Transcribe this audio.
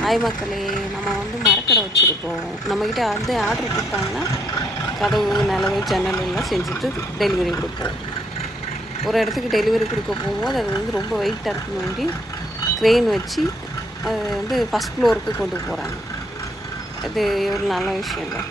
Hi மக்களே, நம்ம வந்து மரக்கடை வச்சுருக்கோம். நம்மக்கிட்ட வந்து ஆர்டர் கொடுத்தாங்கன்னா கதவு, நிலவு, ஜன்னல் எல்லாம் செஞ்சுட்டு டெலிவரி கொடுப்போம். ஒரு இடத்துக்கு டெலிவரி கொடுக்க போகும்போது அது வந்து ரொம்ப வெயிட்டாக இருக்குன்னு வேண்டி க்ரெயின் வச்சு அது வந்து ஃபஸ்ட் ஃப்ளோருக்கு கொண்டு போகிறாங்க. இது எவ்வளோ நல்ல விஷயம் இல்லை?